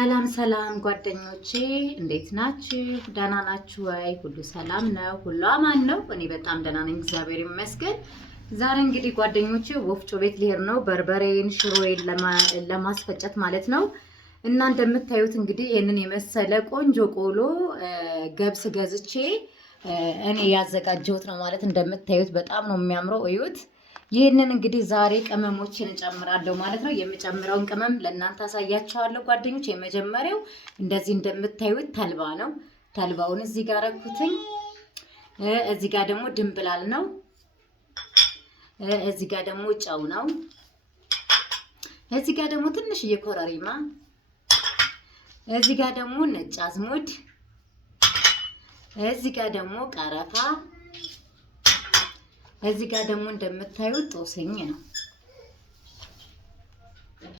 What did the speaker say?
ሰላም ሰላም ጓደኞቼ እንዴት ናችሁ? ደህና ናችሁ ወይ? ሁሉ ሰላም ነው? ሁሉ አማን ነው? እኔ በጣም ደህና ነኝ፣ እግዚአብሔር ይመስገን። ዛሬ እንግዲህ ጓደኞቼ ወፍጮ ቤት ልሄድ ነው፣ በርበሬን ሽሮዬን ለማስፈጨት ማለት ነው። እና እንደምታዩት እንግዲህ ይሄንን የመሰለ ቆንጆ ቆሎ ገብስ ገዝቼ እኔ ያዘጋጀሁት ነው ማለት እንደምታዩት በጣም ነው የሚያምረው። እዩት። ይህንን እንግዲህ ዛሬ ቅመሞችን እጨምራለሁ ማለት ነው። የምጨምረውን ቅመም ለእናንተ አሳያችኋለሁ ጓደኞች። የመጀመሪያው እንደዚህ እንደምታዩት ተልባ ነው። ተልባውን እዚህ ጋር ረኩትኝ። እዚህ ጋር ደግሞ ድንብላል ነው። እዚህ ጋር ደግሞ ጨው ነው። እዚህ ጋር ደግሞ ትንሽዬ ኮረሪማ፣ እዚህ ጋር ደግሞ ነጭ አዝሙድ፣ እዚህ ጋር ደግሞ ቀረፋ፣ እዚህ ጋር ደግሞ እንደምታዩት ጦስኝ ነው።